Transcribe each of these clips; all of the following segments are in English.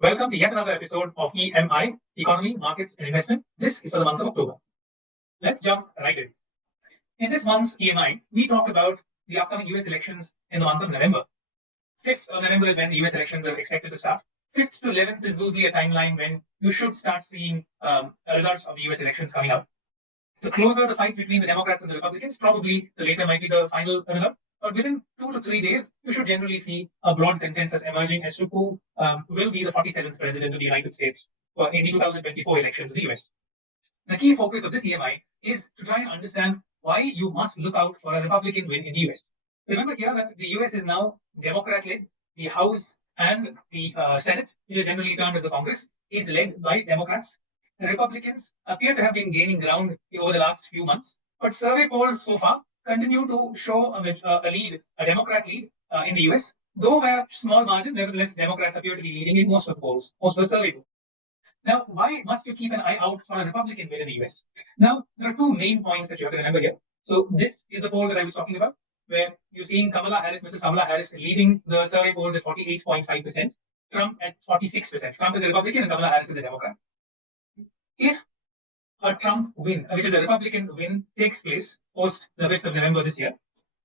Welcome to yet another episode of E.M.I, Economy, Markets and Investment. This is for the month of October. Let's jump right in. In this month's E.M.I, we talked about the upcoming US elections in the month of November. 5th of November is when the US elections are expected to start. 5th to 11th is loosely a timeline when you should start seeing results of the US elections coming out. The closer the fight between the Democrats and the Republicans, probably the later might be the final result. But within 2 to 3 days, you should generally see a broad consensus emerging as to who will be the 47th president of the United States in the 2024 elections in the US. The key focus of this E.M.I is to try and understand why you must look out for a Republican win in the US. Remember here that the US is now Democrat-led. The House and the Senate, which is generally termed as the Congress, is led by Democrats. The Republicans appear to have been gaining ground over the last few months, but survey polls so far continue to show a lead, a Democrat lead in the US, though by a small margin. Nevertheless, Democrats appear to be leading in most of the polls, most of the survey polls. Now, why must you keep an eye out for a Republican win in the US? Now, there are two main points that you have to remember here. So, this is the poll that I was talking about, where you're seeing Mrs. Kamala Harris leading the survey polls at 48.5%, Trump at 46%. Trump is a Republican and Kamala Harris is a Democrat. If a Trump win, which is a Republican win, takes place post the 5th of November this year,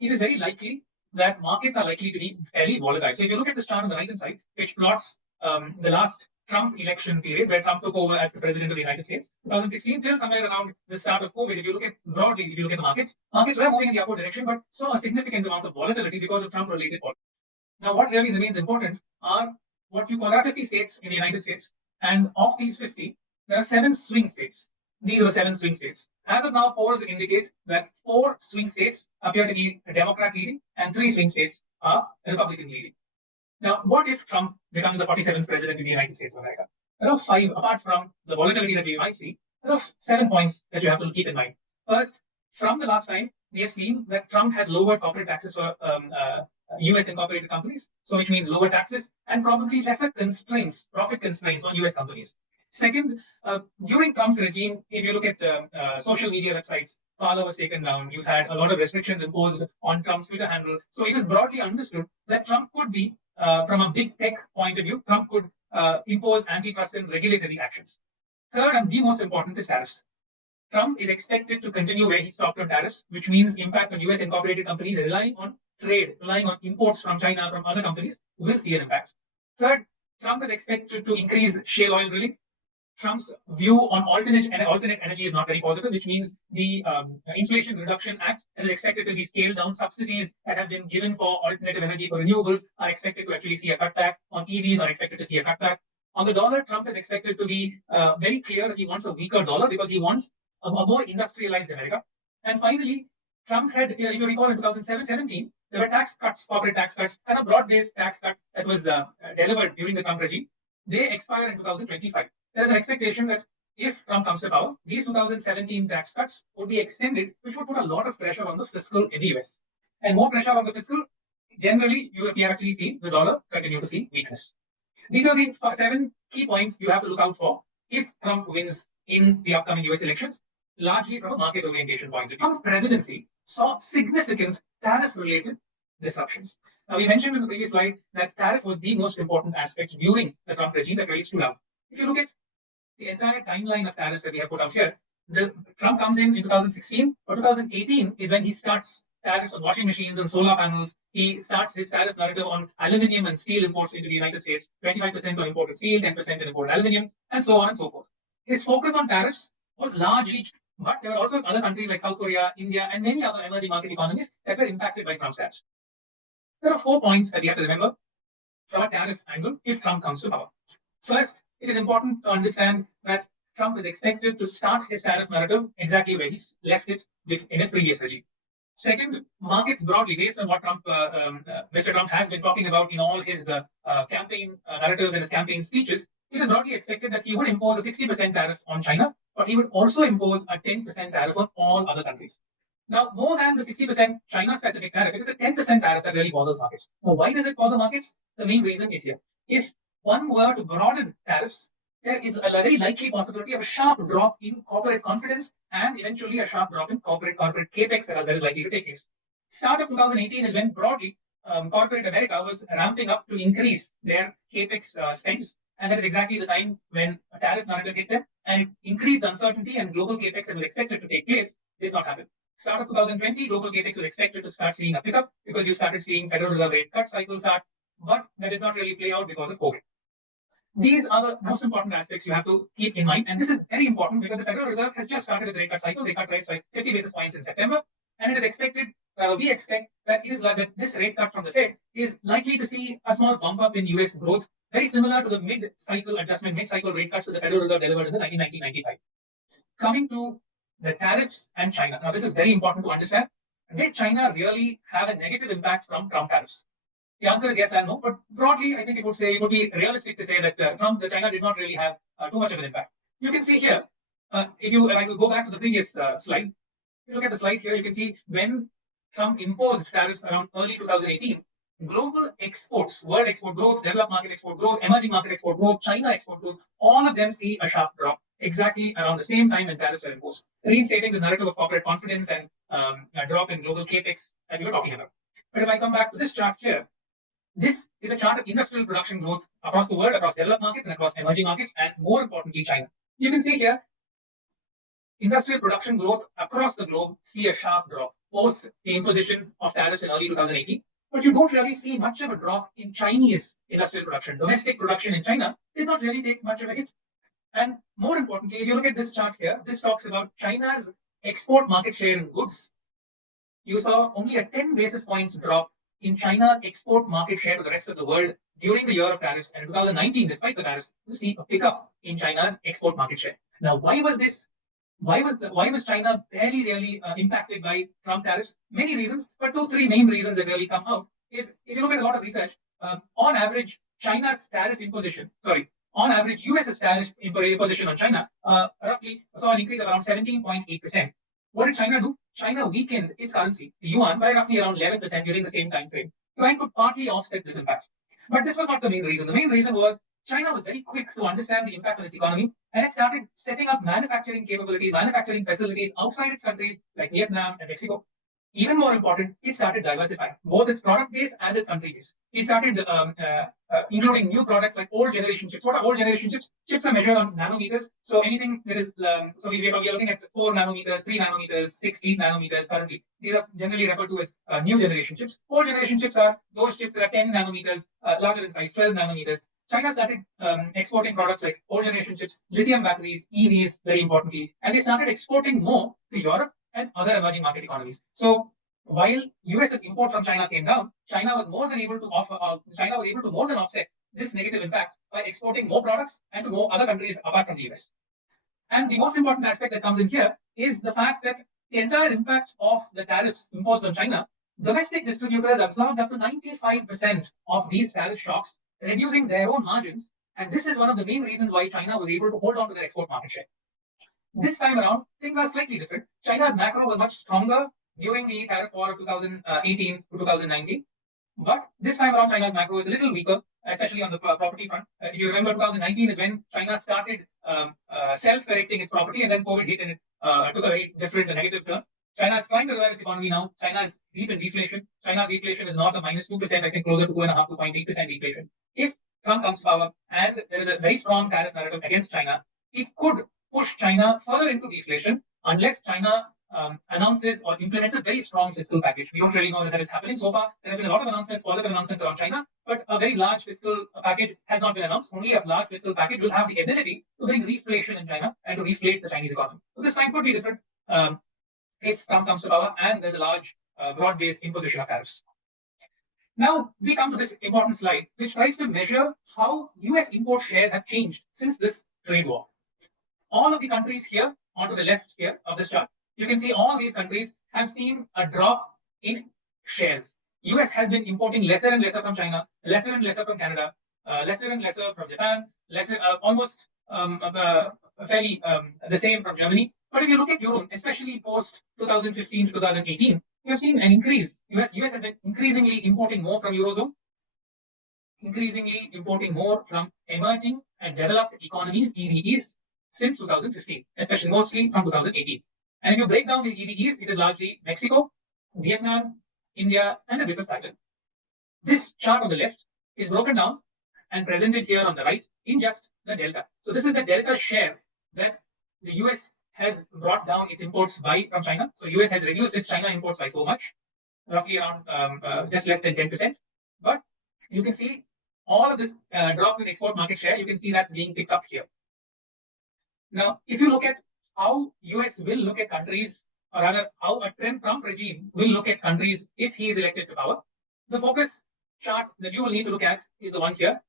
it is very likely that markets are likely to be fairly volatile. So if you look at this chart on the right-hand side, which plots the last Trump election period, where Trump took over as the president of the United States, 2016 till somewhere around the start of COVID, if you look at broadly, if you look at the markets were moving in the upward direction, but saw a significant amount of volatility because of Trump-related policies. Now, what really remains important are what you call, there are 50 states in the United States, and of these 50, there are 7 swing states. These are 7 swing states. As of now, polls indicate that 4 swing states appear to be Democrat leading and 3 swing states are Republican leading. Now, what if Trump becomes the 47th president of the United States of America? There are 5, apart from the volatility that we might see, there are 7 points that you have to keep in mind. First, from the last time, we have seen that Trump has lowered corporate taxes for US incorporated companies, so which means lower taxes and probably lesser constraints, profit constraints on US companies. Second, during Trump's regime, if you look at social media websites, Parler was taken down. You've had a lot of restrictions imposed on Trump's Twitter handle. So it is broadly understood that Trump could be, from a big tech point of view, Trump could impose antitrust and regulatory actions. Third, and the most important, is tariffs. Trump is expected to continue where he stopped on tariffs, which means impact on US incorporated companies relying on trade, relying on imports from China, from other companies, will see an impact. Third, Trump is expected to increase shale oil drilling. Trump's view on alternate energy is not very positive, which means the Inflation Reduction Act is expected to be scaled down. Subsidies that have been given for alternative energy for renewables are expected to actually see a cutback. On EVs are expected to see a cutback. On the dollar, Trump is expected to be very clear that he wants a weaker dollar because he wants a more industrialized America. And finally, Trump had, if you recall, in 2017, there were tax cuts, corporate tax cuts, and a broad-based tax cut that was delivered during the Trump regime. They expire in 2025. There is an expectation that if Trump comes to power, these 2017 tax cuts would be extended, which would put a lot of pressure on the fiscal in the US. And more pressure on the fiscal, generally, you have actually seen the dollar continue to see weakness. These are the 7 key points you have to look out for if Trump wins in the upcoming US elections, largely from a market orientation point of view. Trump presidency saw significant tariff-related disruptions. Now, we mentioned in the previous slide that tariff was the most important aspect during the Trump regime that really stood out. If you look at the entire timeline of tariffs that we have put out here, Trump comes in 2016, or 2018 is when he starts tariffs on washing machines and solar panels. He starts his tariff narrative on aluminum and steel imports into the United States, 25% on imported steel, 10% on imported aluminum, and so on and so forth. His focus on tariffs was largely, but there were also other countries like South Korea, India, and many other emerging market economies that were impacted by Trump's tariffs. There are 4 points that we have to remember from a tariff angle if Trump comes to power. First, it is important to understand that Trump is expected to start his tariff narrative exactly where he left it in his previous regime. Second, markets broadly, based on what Mr. Trump has been talking about in all his campaign narratives and his campaign speeches, it is broadly expected that he would impose a 60% tariff on China, but he would also impose a 10% tariff on all other countries. Now, more than the 60% China-specific tariff, it is the 10% tariff that really bothers markets. Now, why does it bother markets? The main reason is here. If one were to broaden tariffs, there is a very likely possibility of a sharp drop in corporate confidence and eventually a sharp drop in corporate capex that is likely to take place. Start of 2018 is when broadly corporate America was ramping up to increase their capex spends, and that is exactly the time when a tariff narrative hit them and increased uncertainty and global capex that was expected to take place did not happen. Start of 2020, global capex was expected to start seeing a pickup because you started seeing Federal Reserve rate cut cycle start, but that did not really play out because of COVID. These are the most important aspects you have to keep in mind. And this is very important because the Federal Reserve has just started its rate cut cycle. They cut rates by 50 basis points in September. And it is expected, we expect that it is like that this rate cut from the Fed is likely to see a small bump up in US growth, very similar to the mid-cycle adjustment, mid-cycle rate cuts that the Federal Reserve delivered in the 1995. Coming to the tariffs and China. Now, this is very important to understand. Did China really have a negative impact from Trump tariffs? The answer is yes and no, but broadly, I think it would be realistic to say that China did not really have too much of an impact. You can see here, if I could go back to the previous slide, if you look at the slide here, you can see when Trump imposed tariffs around early 2018, global exports, world export growth, developed market export growth, emerging market export growth, China export growth, all of them see a sharp drop exactly around the same time when tariffs were imposed, reinstating this narrative of corporate confidence and a drop in global capex that we were talking about. But if I come back to this chart here, this is a chart of industrial production growth across the world, across developed markets and across emerging markets, and more importantly, China. You can see here, industrial production growth across the globe see a sharp drop post the imposition of tariffs in early 2018. But you don't really see much of a drop in Chinese industrial production. Domestic production in China did not really take much of a hit. And more importantly, if you look at this chart here, this talks about China's export market share in goods. You saw only a 10 basis points drop in China's export market share to the rest of the world during the year of tariffs. And in 2019, despite the tariffs, you see a pickup in China's export market share. Now, why was this? Why was China barely really impacted by Trump tariffs? Many reasons, but 2-3 main reasons that really come out is if you look at a lot of research, on average, US's tariff imposition on China roughly saw an increase of around 17.8%. What did China do? China weakened its currency, the yuan, by roughly around 11% during the same time frame, trying to partly offset this impact. But this was not the main reason. The main reason was China was very quick to understand the impact on its economy, and it started setting up manufacturing capabilities, manufacturing facilities outside its countries like Vietnam and Mexico. Even more important, it started diversifying both its product base and its country base. It started including new products like old generation chips. What are old generation chips? Chips are measured on nanometers. So anything that is, so we are looking at 4 nanometers, 3 nanometers, 6, 8 nanometers currently. These are generally referred to as new generation chips. Old generation chips are those chips that are 10 nanometers, larger in size, 12 nanometers. China started exporting products like old generation chips, lithium batteries, EVs, very importantly, and they started exporting more to Europe and other emerging market economies. So while US's import from China came down, China was able to more than offset this negative impact by exporting more products and to more other countries apart from the US. And the most important aspect that comes in here is the fact that the entire impact of the tariffs imposed on China, domestic distributors absorbed up to 95% of these tariff shocks, reducing their own margins. And this is one of the main reasons why China was able to hold on to their export market share. This time around, things are slightly different. China's macro was much stronger during the tariff war of 2018 to 2019. But this time around, China's macro is a little weaker, especially on the property front. If you remember, 2019 is when China started self-correcting its property, and then COVID hit and it took a very different negative turn. China is trying to revive its economy now. China is deep in deflation. China's deflation is not a -2%, I think closer to 2.5 to 0.8% deflation. If Trump comes to power and there is a very strong tariff narrative against China, it could push China further into deflation unless China announces or implements a very strong fiscal package. We don't really know that is happening so far. There have been a lot of announcements, positive announcements around China, but a very large fiscal package has not been announced. Only a large fiscal package will have the ability to bring reflation in China and to reflate the Chinese economy. So this time could be different if Trump comes to power and there's a large broad-based imposition of tariffs. Now we come to this important slide, which tries to measure how US import shares have changed since this trade war. All of the countries here, onto the left here of this chart, you can see all these countries have seen a drop in shares. US has been importing lesser and lesser from China, lesser and lesser from Canada, lesser and lesser from Japan, almost fairly the same from Germany. But if you look at Europe, especially post 2015 to 2018, you have seen an increase. US has been increasingly importing more from Eurozone, increasingly importing more from emerging and developed economies, EVEs, since 2015, especially mostly from 2018. And if you break down the EVEs, it is largely Mexico, Vietnam, India, and a bit of Thailand. This chart on the left is broken down and presented here on the right in just the delta. So this is the delta share that the US has brought down its imports by from China. So US has reduced its China imports by so much, roughly around just less than 10%. But you can see all of this drop in export market share, you can see that being picked up here. Now, if you look at how US will look at countries, or rather how a Trump regime will look at countries if he is elected to power, the focus chart that you will need to look at is the one here.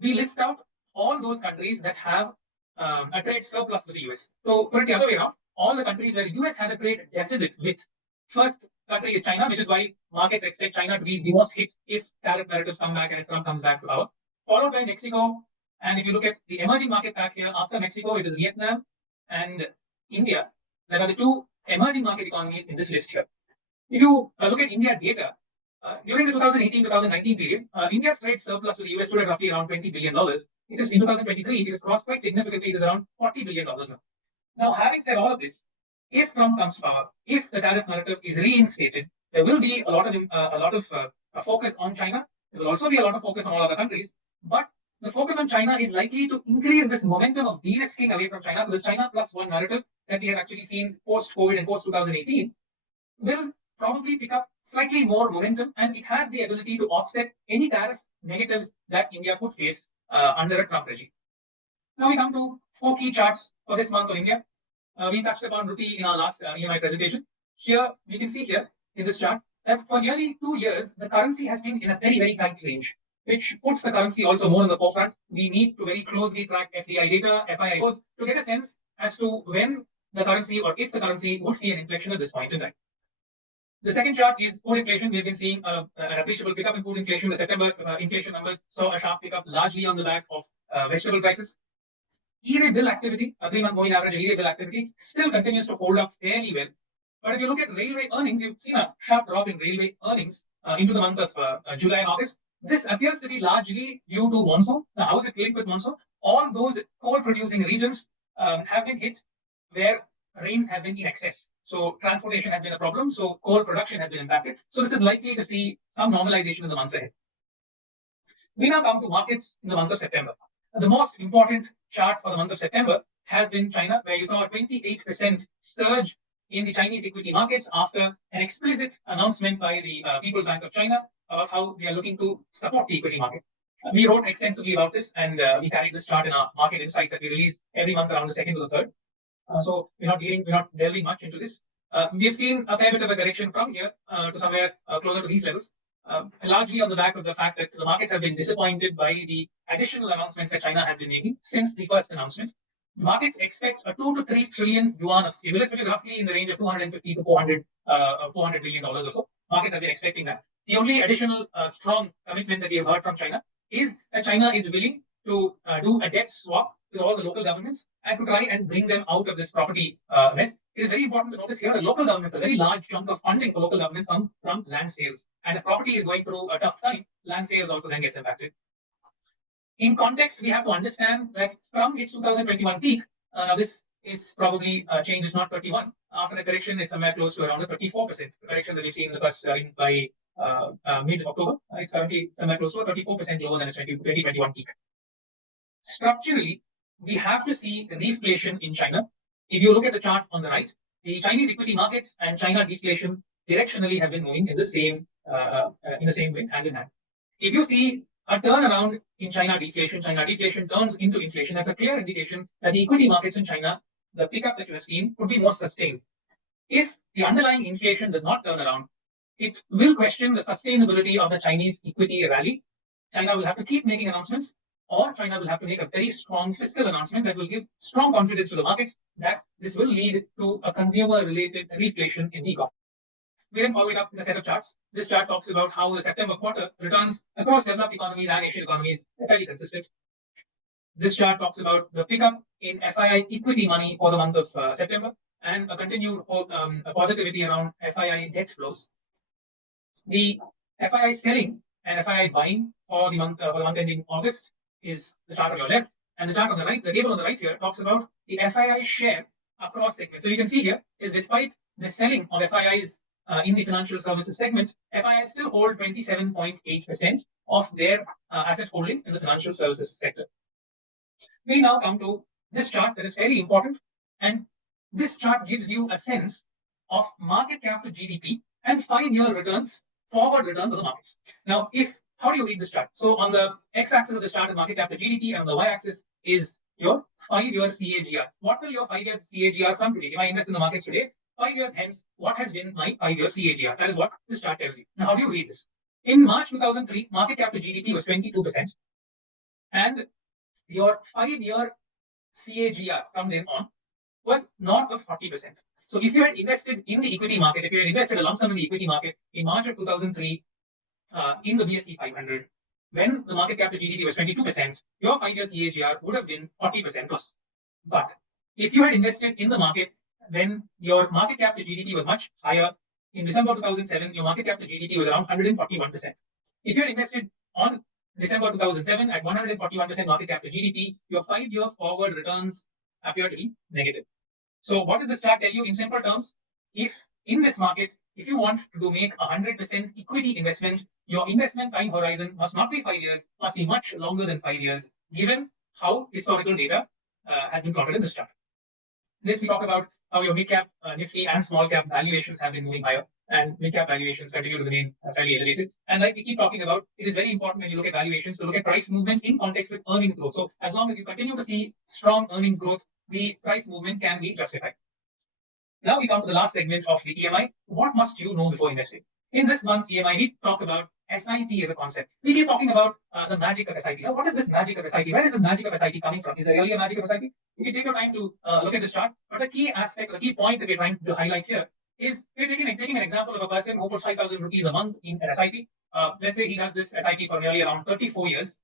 We list out all those countries that have a trade surplus with the US. So put it the other way around, all the countries where US has a trade deficit with. First country is China, which is why markets expect China to be the most hit if tariff narratives come back and if Trump comes back to power. Followed by Mexico. And if you look at the emerging market back here, after Mexico, it is Vietnam and India that are the two emerging market economies in this list here. If you look at India data, during the 2018-2019 period, India's trade surplus with the US stood at roughly around $20 billion. It is in 2023, it has crossed quite significantly, it is around $40 billion now. Now, having said all of this, if Trump comes to power, if the tariff narrative is reinstated, there will be a lot of focus on China. There will also be a lot of focus on all other countries, but the focus on China is likely to increase this momentum of de-risking away from China. So this China plus one narrative that we have actually seen post-COVID and post-2018 will probably pick up slightly more momentum, and it has the ability to offset any tariff negatives that India could face under a Trump regime. Now we come to 4 key charts for this month on India. We touched upon rupee in our last E.M.I presentation. Here, you can see here in this chart that for nearly 2 years, the currency has been in a very, very tight range, which puts the currency also more in the forefront. We need to very closely track FDI data, FIIOs, to get a sense as to when the currency or if the currency would see an inflection at this point in time. The second chart is food inflation. We've been seeing an appreciable pickup in food inflation. The September inflation numbers saw a sharp pickup largely on the back of vegetable prices. E-way bill activity, a 3-month moving average of E-way bill activity, still continues to hold up fairly well. But if you look at railway earnings, you've seen a sharp drop in railway earnings into the month of July and August. This appears to be largely due to monsoon. Now, how is it linked with monsoon? All those coal-producing regions have been hit where rains have been in excess. So transportation has been a problem. So coal production has been impacted. So this is likely to see some normalization in the months ahead. We now come to markets in the month of September. The most important chart for the month of September has been China, where you saw a 28% surge in the Chinese equity markets after an explicit announcement by the People's Bank of China about how they are looking to support the equity market. We wrote extensively about this, and we carried this chart in our market insights that we release every month around the 2nd to the 3rd. So we're not delving much into this. We've seen a fair bit of a correction from here to somewhere closer to these levels, largely on the back of the fact that the markets have been disappointed by the additional announcements that China has been making since the first announcement. Markets expect a 2 to 3 trillion yuan of stimulus, which is roughly in the range of 250 to 400 billion dollars or so. Markets have been expecting that. The only additional strong commitment that we have heard from China is that China is willing to do a debt swap with all the local governments and to try and bring them out of this property mess. It is very important to notice here that local governments, a very large chunk of funding for local governments come from land sales. And if property is going through a tough time, land sales also then gets impacted. In context, we have to understand that from its 2021 peak, now this is probably change is not 31. After the correction, it's somewhere close to around a 34%. The correction that we've seen in the first by mid-October, it's currently somewhere close to a 34% lower than its 2021 peak. Structurally, we have to see reflation in China. If you look at the chart on the right, the Chinese equity markets and China deflation directionally have been moving in the same way, hand in hand. If you see a turnaround in China deflation turns into inflation, that's a clear indication that the equity markets in China, the pickup that you have seen, could be more sustained. If the underlying inflation does not turn around, it will question the sustainability of the Chinese equity rally. China will have to keep making announcements, or China will have to make a very strong fiscal announcement that will give strong confidence to the markets that this will lead to a consumer-related reflation in the economy. We then follow it up with a set of charts. This chart talks about how the September quarter returns across developed economies and Asian economies are fairly consistent. This chart talks about the pickup in FII equity money for the month of September and a continued positivity around FII debt flows. The FII selling and FII buying for the month ending August is the chart on your left, and the chart on the right, the table on the right here, talks about the FII share across segments. So you can see here is despite the selling of FIIs in the financial services segment, FIIs still hold 27.8% of their asset holding in the financial services sector. We now come to this chart that is very important, and this chart gives you a sense of market cap to GDP and 5-year returns, forward returns of the markets. Now, how do you read this chart? So on the x-axis of this chart is market cap to GDP, and on the y-axis is your 5-year CAGR. What will your 5 years CAGR from today? If I invest in the markets today, 5 years hence, what has been my 5-year CAGR? That is what this chart tells you. Now, how do you read this? In March 2003, market cap to GDP was 22%, and your 5-year CAGR from then on was north of 40%. So if you had invested in the equity market, if you had invested a lump sum in the equity market in March of 2003 in the BSE 500, when the market cap to GDP was 22%, your 5-year CAGR would have been 40% plus. But if you had invested in the market when your market cap to GDP was much higher, in December 2007, your market cap to GDP was around 141%. If you had invested on December 2007 at 141% market cap to GDP, your 5-year forward returns appear to be negative. So what does this chart tell you in simple terms? If in this market, if you want to make 100% equity investment, your investment time horizon must not be 5 years, must be much longer than 5 years, given how historical data has been plotted in this chart. This we talk about how your mid-cap, Nifty and small-cap valuations have been moving higher, and mid-cap valuations continue to remain fairly elevated. And like we keep talking about, it is very important when you look at valuations to look at price movement in context with earnings growth. So as long as you continue to see strong earnings growth, the price movement can be justified. Now we come to the last segment of the E.M.I. What must you know before investing? In this month's E.M.I, we talk about SIP as a concept. We keep talking about the magic of SIP. Now, what is this magic of SIP? Where is this magic of SIP coming from? Is there really a magic of SIP? You can take your time to look at this chart. But the key aspect, the key point that we're trying to highlight here is we're taking an example of a person who puts 5,000 rupees a month in an SIP. Let's say he does this SIP for nearly around 34 years.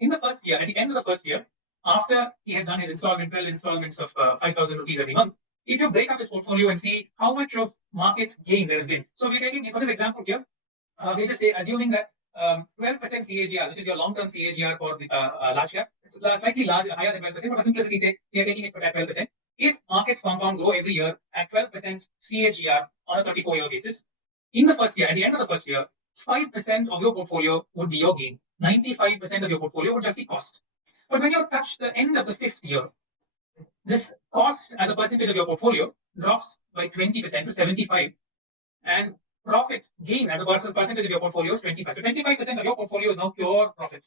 In the first year, at the end of the first year, after he has done his installment, 12 installments of 5,000 rupees every month, if you break up his portfolio and see how much of market gain there has been. So we're taking, for this example here, we're just assuming that 12% CAGR, which is your long-term CAGR for the large cap, it's slightly larger, higher than 12%, but for simplicity's sake, we are taking it for that 12%. If markets compound grow every year at 12% CAGR on a 34-year basis, in the first year, at the end of the first year, 5% of your portfolio would be your gain. 95% of your portfolio would just be cost. But when you touch the end of the 5th year, this cost as a percentage of your portfolio drops by 20% to 75, and profit gain as a percentage of your portfolio is 25. So 25% of your portfolio is now pure profit.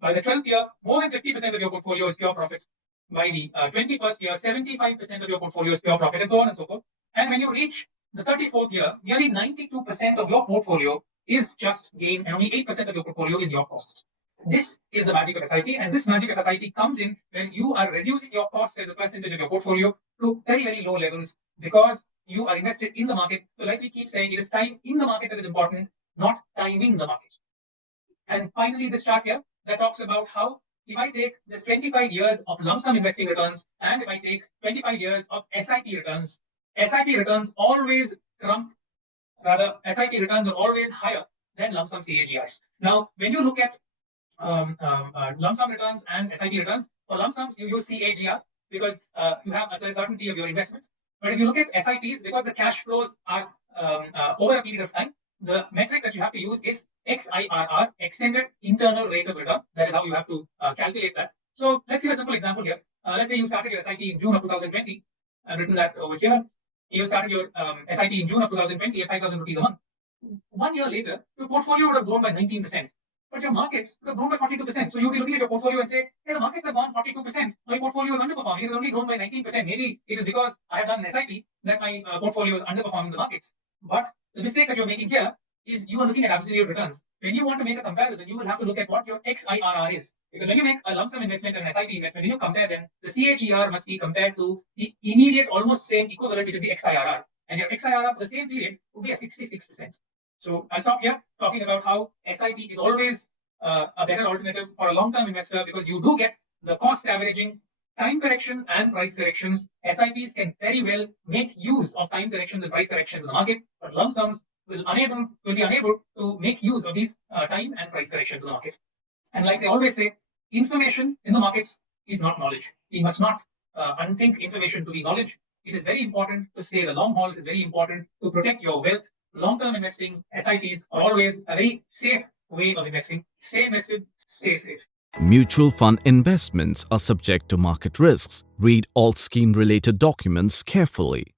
By the 12th year, more than 50% of your portfolio is pure profit. By the 21st year, 75% of your portfolio is pure profit, and so on and so forth. And when you reach the 34th year, nearly 92% of your portfolio is just gain, and only 8% of your portfolio is your cost. This is the magic of SIP, and this magic of SIP comes in when you are reducing your cost as a percentage of your portfolio to very, very low levels because you are invested in the market. So like we keep saying, it is time in the market that is important, not timing the market. And finally, this chart here that talks about how if I take this 25 years of lump sum investing returns and if I take 25 years of SIP returns always trump, rather SIP returns are always higher than lump sum CAGRs. Now, when you look at lump sum returns and SIP returns, for lump sums, you use CAGR because you have a certainty of your investment. But if you look at SIPs, because the cash flows are over a period of time, the metric that you have to use is XIRR, extended internal rate of return. That is how you have to calculate that. So let's give a simple example here. Let's say you started your SIP in June of 2020. I've written that over here. You started your SIP in June of 2020 at 5,000 rupees a month. 1 year later, your portfolio would have grown by 19%. But your markets would have grown by 42%. So you'll be looking at your portfolio and say, hey, the markets have gone 42%. My portfolio is underperforming. It has only grown by 19%. Maybe it is because I have done an SIP that my portfolio is underperforming the markets. But the mistake that you're making here is you are looking at absolute returns. When you want to make a comparison, you will have to look at what your XIRR is. Because when you make a lump sum investment and an SIP investment, when you compare them, the CAGR must be compared to the immediate, almost same equivalent, which is the XIRR. And your XIRR for the same period would be a 66%. So I'll stop here talking about how SIP is always a better alternative for a long-term investor because you do get the cost averaging, time corrections and price corrections. SIPs can very well make use of time corrections and price corrections in the market, but lump sums will be unable to make use of these time and price corrections in the market. And like they always say, information in the markets is not knowledge. We must not unthink information to be knowledge. It is very important to stay the long haul. It is very important to protect your wealth long-term investing, SIPs are always a very safe way of investing. Stay invested, stay safe. Mutual fund investments are subject to market risks. Read all scheme-related documents carefully.